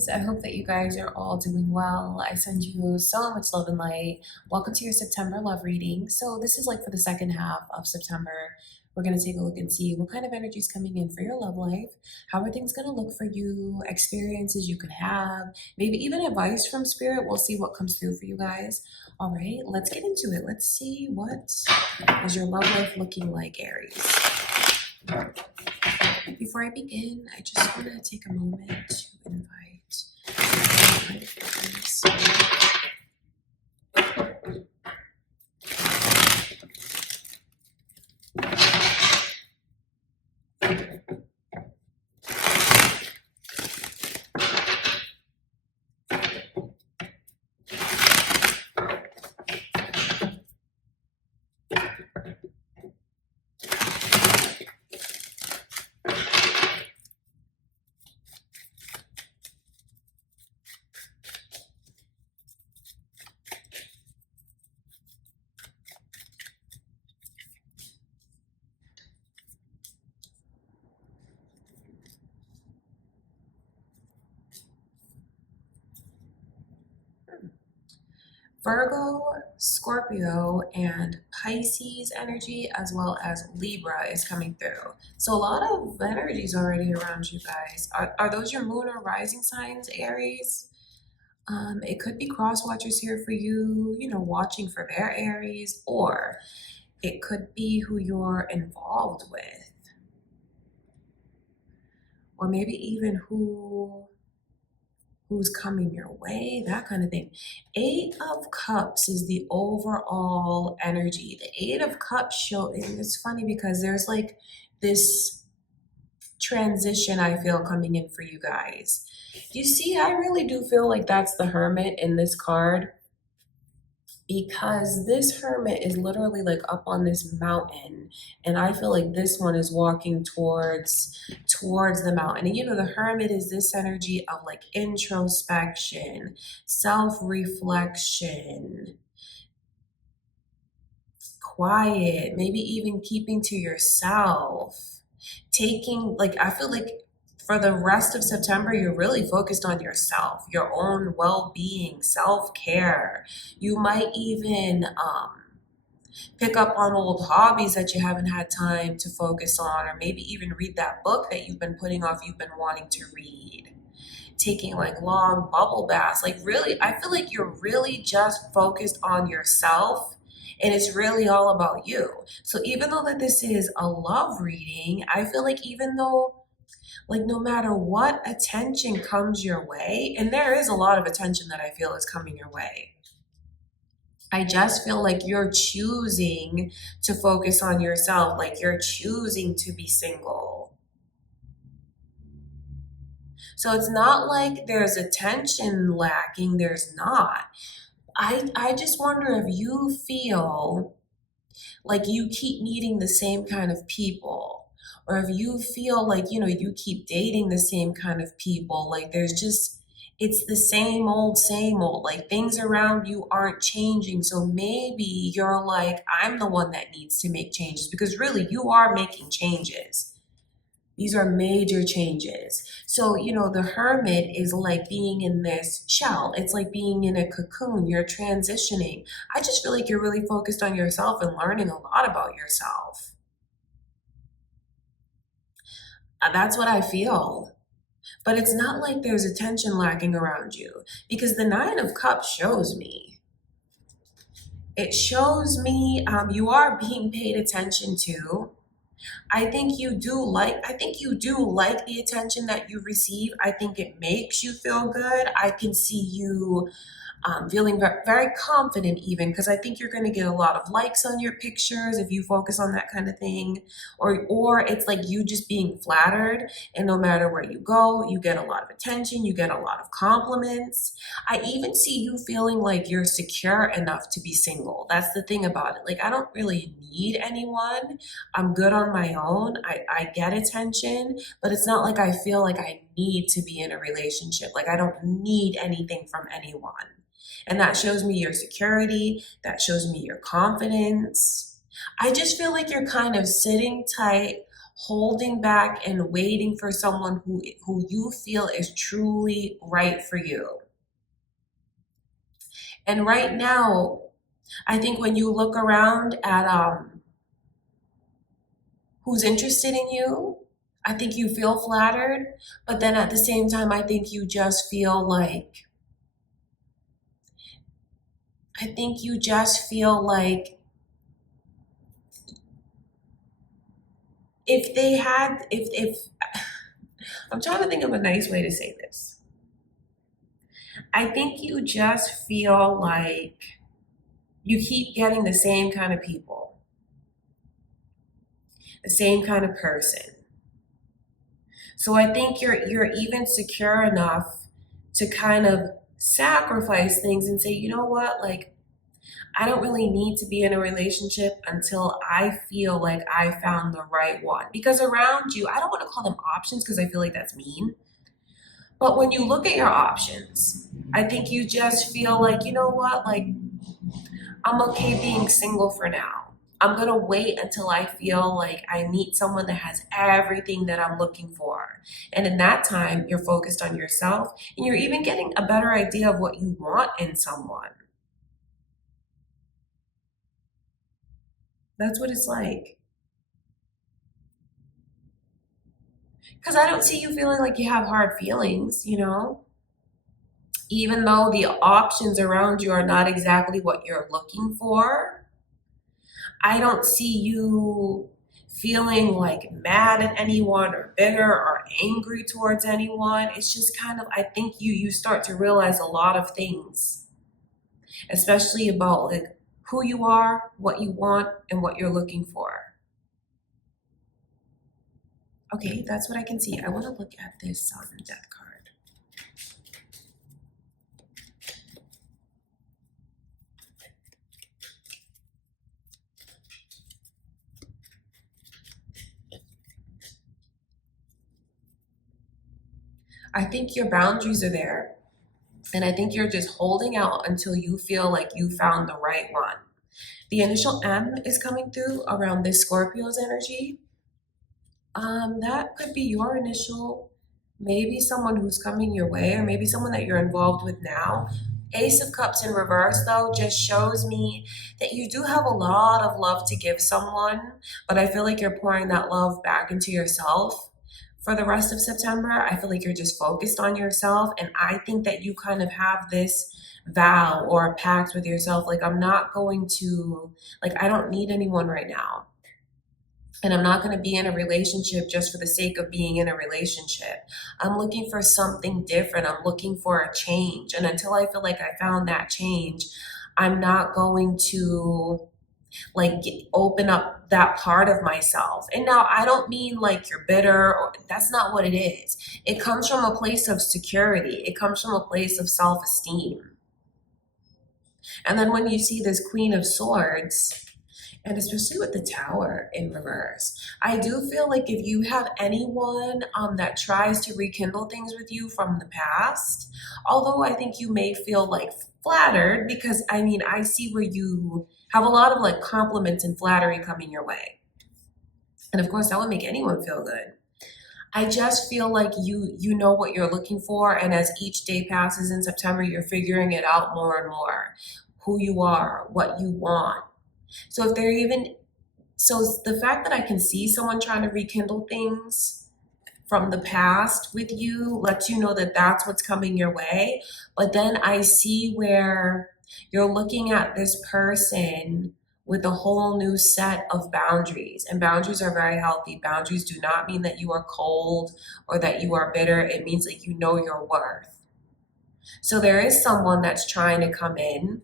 Aries, I hope that you guys are all doing well. I send you so much love and light. Welcome to your September love reading. So this is like for the second half of September. We're going to take a look and see what kind of energy is coming in for your love life. How are things going to look for you? Experiences you could have, maybe even advice from spirit. We'll see what comes through for you guys. All right, let's get into it. Let's see what is your love life looking like, Aries. Before I begin, I just want to take a moment to invite my friends. Virgo, Scorpio, and Pisces energy, as well as Libra, is coming through. So a lot of energies already around you guys. Are those your moon or rising signs, Aries? It could be cross watchers here for you, watching for their Aries, or it could be who you're involved with, or maybe even who's coming your way, that kind of thing. 8 of Cups is the overall energy. The 8 of Cups and it's funny because there's like this transition I feel coming in for you guys. You see, I really do feel like that's the Hermit in this card, because this Hermit is literally like up on this mountain, and I feel like this one is walking towards the mountain. And the Hermit is this energy of like introspection, self-reflection, quiet, maybe even keeping to yourself, taking, like, I feel like for the rest of September, you're really focused on yourself, your own well-being, self-care. You might even pick up on old hobbies that you haven't had time to focus on, or maybe even read that book that you've been putting off, you've been wanting to read. Taking like long bubble baths. Like, really, I feel like you're really just focused on yourself, and it's really all about you. So even though that this is a love reading, I feel like even though, like, no matter what attention comes your way, and there is a lot of attention that I feel is coming your way, I just feel like you're choosing to focus on yourself, like you're choosing to be single. So it's not like there's attention lacking, there's not. I just wonder if you feel like you keep meeting the same kind of people, or if you feel like, you keep dating the same kind of people, like it's the same old, like things around you aren't changing. So maybe you're like, I'm the one that needs to make changes, because really you are making changes. These are major changes. So, the Hermit is like being in this shell. It's like being in a cocoon. You're transitioning. I just feel like you're really focused on yourself and learning a lot about yourself. That's what I feel. But it's not like there's attention lacking around you, because the 9 of Cups shows me. It shows me you are being paid attention to. I think you do like the attention that you receive. I think it makes you feel good. I can see you feeling very confident, even because I think you're going to get a lot of likes on your pictures if you focus on that kind of thing, or it's like you just being flattered, and no matter where you go, you get a lot of attention, you get a lot of compliments. I even see you feeling like you're secure enough to be single. That's the thing about it. Like, I don't really need anyone. I'm good on my own. I get attention, but it's not like I feel like I need to be in a relationship. Like, I don't need anything from anyone. And that shows me your security. That shows me your confidence. I just feel like you're kind of sitting tight, holding back and waiting for someone who you feel is truly right for you. And right now, I think when you look around at who's interested in you, I think you feel flattered, but then at the same time, I think you just feel like, if I'm trying to think of a nice way to say this. I think you just feel like you keep getting the same kind of people, the same kind of person. So I think you're even secure enough to kind of sacrifice things and say, you know what, like, I don't really need to be in a relationship until I feel like I found the right one. Because around you, I don't want to call them options because I feel like that's mean. But when you look at your options, I think you just feel like, you know what, like, I'm okay being single for now. I'm going to wait until I feel like I meet someone that has everything that I'm looking for. And in that time, you're focused on yourself and you're even getting a better idea of what you want in someone. That's what it's like. Because I don't see you feeling like you have hard feelings, you know? Even though the options around you are not exactly what you're looking for, I don't see you feeling like mad at anyone or bitter or angry towards anyone. It's just kind of, I think you start to realize a lot of things, especially about like who you are, what you want, and what you're looking for. Okay, that's what I can see. I want to look at this death card. I think your boundaries are there. And I think you're just holding out until you feel like you found the right one. The initial M is coming through around this Scorpio's energy. That could be your initial, maybe someone who's coming your way, or maybe someone that you're involved with now. Ace of Cups in reverse, though, just shows me that you do have a lot of love to give someone, but I feel like you're pouring that love back into yourself. For the rest of September, I feel like you're just focused on yourself, and I think that you kind of have this vow or a pact with yourself, like, I'm not going to, like, I don't need anyone right now. And I'm not going to be in a relationship just for the sake of being in a relationship. I'm looking for something different. I'm looking for a change. And until I feel like I found that change, I'm not going to like open up that part of myself. And now I don't mean like you're bitter, or that's not what it is. It comes from a place of security. It comes from a place of self-esteem. And then when you see this Queen of Swords, and especially with the Tower in reverse, I do feel like if you have anyone that tries to rekindle things with you from the past, although I think you may feel like flattered, because I mean, I see where you have a lot of like compliments and flattery coming your way. And of course, that would make anyone feel good. I just feel like you know what you're looking for, and as each day passes in September, you're figuring it out more and more. Who you are, what you want. So if they're even, so the fact that I can see someone trying to rekindle things from the past with you lets you know that that's what's coming your way. But then I see where you're looking at this person with a whole new set of boundaries. And boundaries are very healthy. Boundaries do not mean that you are cold or that you are bitter. It means that you know your worth. So there is someone that's trying to come in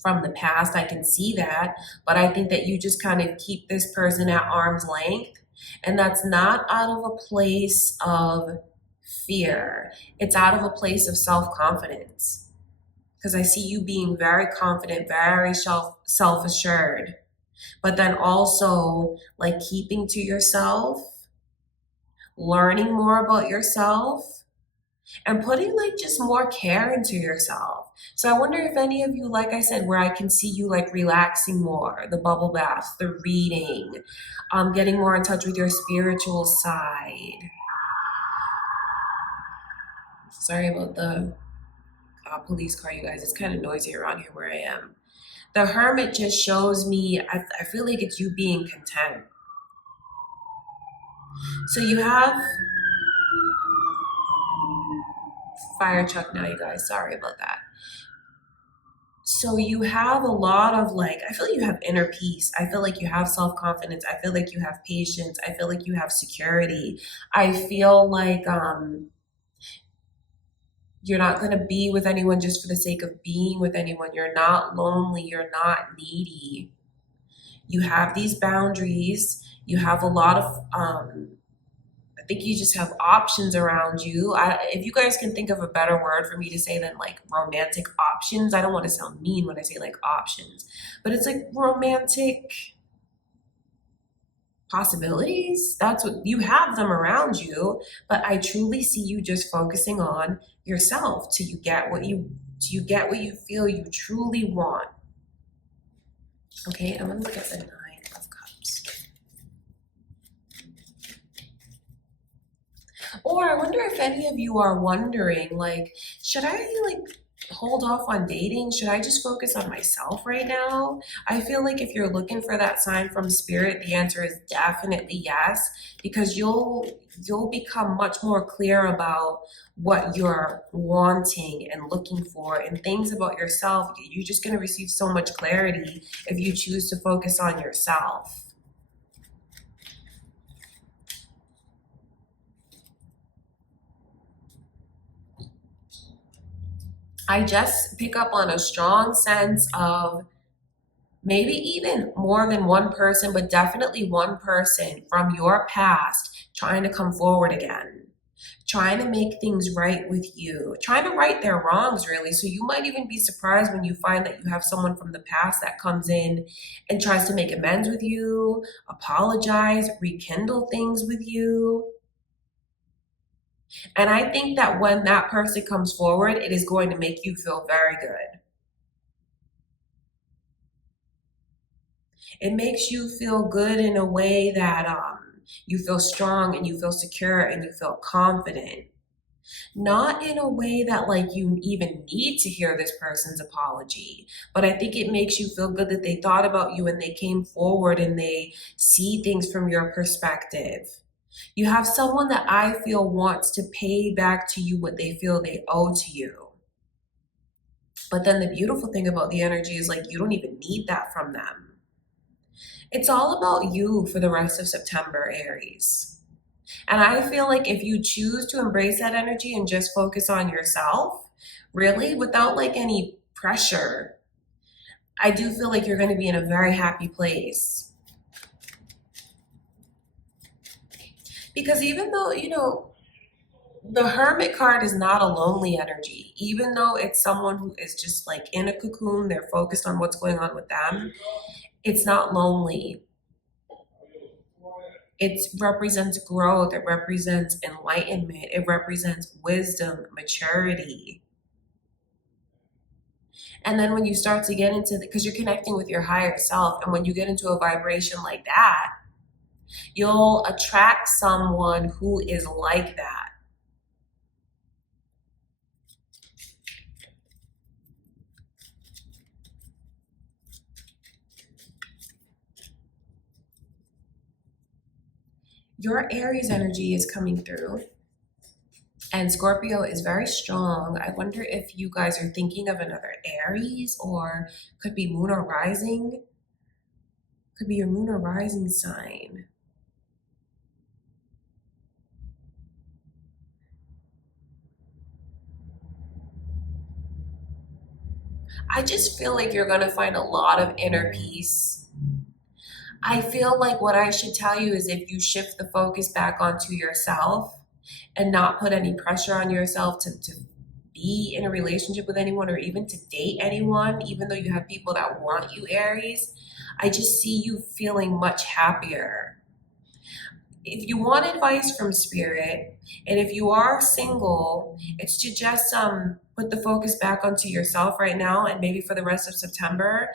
from the past. I can see that, but I think that you just kind of keep this person at arm's length. And that's not out of a place of fear. It's out of a place of self-confidence. Because I see you being very confident, very self-assured, but then also like keeping to yourself, learning more about yourself, and putting like just more care into yourself. So I wonder if any of you, like I said, where I can see you like relaxing more, the bubble bath, the reading, getting more in touch with your spiritual side. Sorry about the police car, you guys. It's kind of noisy around here where I am. The Hermit just shows me, I feel like it's you being content. So you have fire truck now, you guys. Sorry about that. So you have a lot of like, I feel like you have inner peace. I feel like you have self-confidence. I feel like you have patience. I feel like you have security. I feel like you're not going to be with anyone just for the sake of being with anyone. You're not lonely. You're not needy. You have these boundaries. You have a lot of I think you just have options around you. If you guys can think of a better word for me to say than like romantic options, I don't want to sound mean when I say like options, but it's like romantic possibilities. That's what you have them around you, but I truly see you just focusing on yourself till you get what you feel you truly want. Okay, I'm gonna look at the 9 of Cups. Or I wonder if any of you are wondering, like, should I like hold off on dating? Should I just focus on myself right now? I feel like if you're looking for that sign from spirit, the answer is definitely yes, because you'll become much more clear about what you're wanting and looking for and things about yourself. You're just going to receive so much clarity if you choose to focus on yourself. I just pick up on a strong sense of maybe even more than one person, but definitely one person from your past trying to come forward again, trying to make things right with you, trying to right their wrongs, really. So you might even be surprised when you find that you have someone from the past that comes in and tries to make amends with you, apologize, rekindle things with you. And I think that when that person comes forward, it is going to make you feel very good. It makes you feel good in a way that you feel strong and you feel secure and you feel confident. Not in a way that like you even need to hear this person's apology, but I think it makes you feel good that they thought about you and they came forward and they see things from your perspective. You have someone that I feel wants to pay back to you what they feel they owe to you. But then the beautiful thing about the energy is like you don't even need that from them. It's all about you for the rest of September, Aries. And I feel like if you choose to embrace that energy and just focus on yourself, really, without like any pressure, I do feel like you're going to be in a very happy place. Because even though, you know, the Hermit card is not a lonely energy, even though it's someone who is just like in a cocoon, they're focused on what's going on with them, it's not lonely. It represents growth, it represents enlightenment, it represents wisdom, maturity. And then when you start to get into because you're connecting with your higher self, and when you get into a vibration like that, you'll attract someone who is like that. Your Aries energy is coming through, and Scorpio is very strong. I wonder if you guys are thinking of another Aries, or could be moon or rising. Could be your moon or rising sign. I just feel like you're going to find a lot of inner peace. I feel like what I should tell you is if you shift the focus back onto yourself and not put any pressure on yourself to be in a relationship with anyone or even to date anyone, even though you have people that want you, Aries, I just see you feeling much happier. if you want advice from spirit, and if you are single, it's to just put the focus back onto yourself right now, and maybe for the rest of September,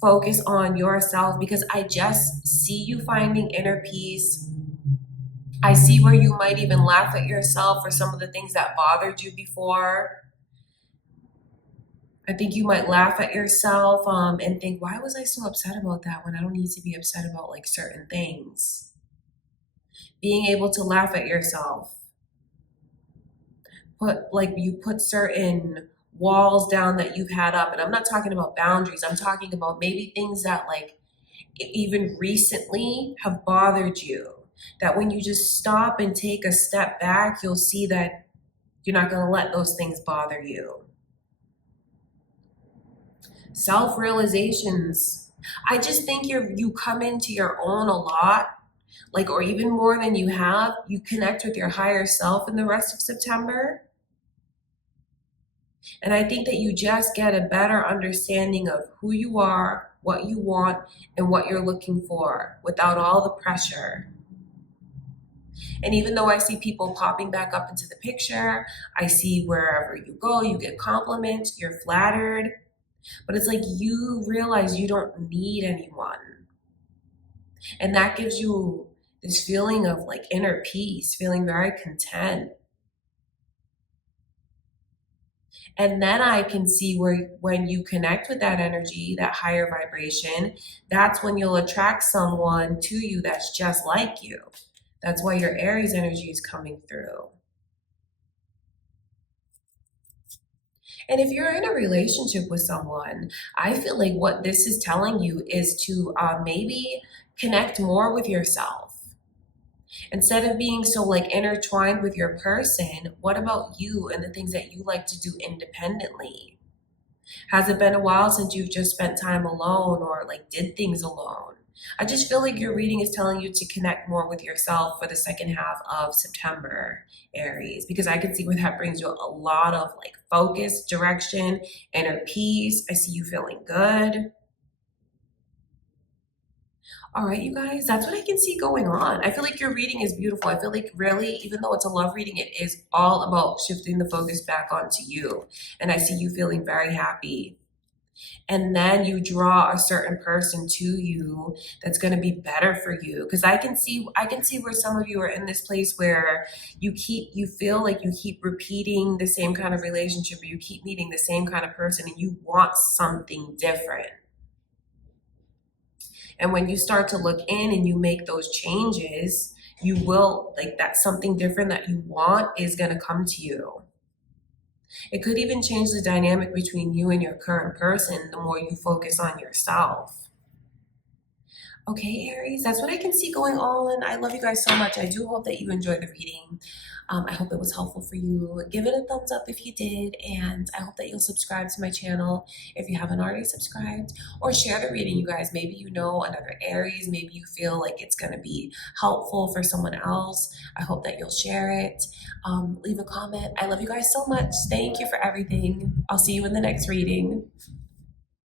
focus on yourself, because I just see you finding inner peace. I see where you might even laugh at yourself for some of the things that bothered you before. I think you might laugh at yourself and think, why was I so upset about that when I don't need to be upset about like certain things? Being able to laugh at yourself. You put certain walls down that you've had up. And I'm not talking about boundaries. I'm talking about maybe things that like even recently have bothered you. That when you just stop and take a step back, you'll see that you're not going to let those things bother you. Self-realizations. I just think you come into your own a lot, like, or even more than you have. You connect with your higher self in the rest of September. And I think that you just get a better understanding of who you are, what you want, and what you're looking for without all the pressure. And even though I see people popping back up into the picture, I see wherever you go, you get compliments, you're flattered. But it's like you realize you don't need anyone. And that gives you this feeling of like inner peace, feeling very content. And then I can see where when you connect with that energy, that higher vibration, that's when you'll attract someone to you that's just like you. That's why your Aries energy is coming through. And if you're in a relationship with someone, I feel like what this is telling you is to maybe connect more with yourself. Instead of being so like intertwined with your person, what about you and the things that you like to do independently? Has it been a while since you've just spent time alone or like did things alone? I just feel like your reading is telling you to connect more with yourself for the second half of September, Aries, because I can see where that brings you a lot of like focus, direction, inner peace. I see you feeling good. All right, you guys, that's what I can see going on. I feel like your reading is beautiful. I feel like really, even though it's a love reading, it is all about shifting the focus back onto you. And I see you feeling very happy. And then you draw a certain person to you that's going to be better for you. Because I can see where some of you are in this place where you feel like you keep repeating the same kind of relationship, or you keep meeting the same kind of person, and you want something different. And when you start to look in and you make those changes, you will, like, that something different that you want is going to come to you. It could even change the dynamic between you and your current person the more you focus on yourself. Okay, Aries, that's what I can see going on. I love you guys so much. I do hope that you enjoyed the reading. I hope it was helpful for you. Give it a thumbs up if you did, and I hope that you'll subscribe to my channel if you haven't already subscribed, or share the reading, you guys. Maybe you know another Aries. Maybe you feel like it's going to be helpful for someone else. I hope that you'll share it. Leave a comment. I love you guys so much. Thank you for everything. I'll see you in the next reading.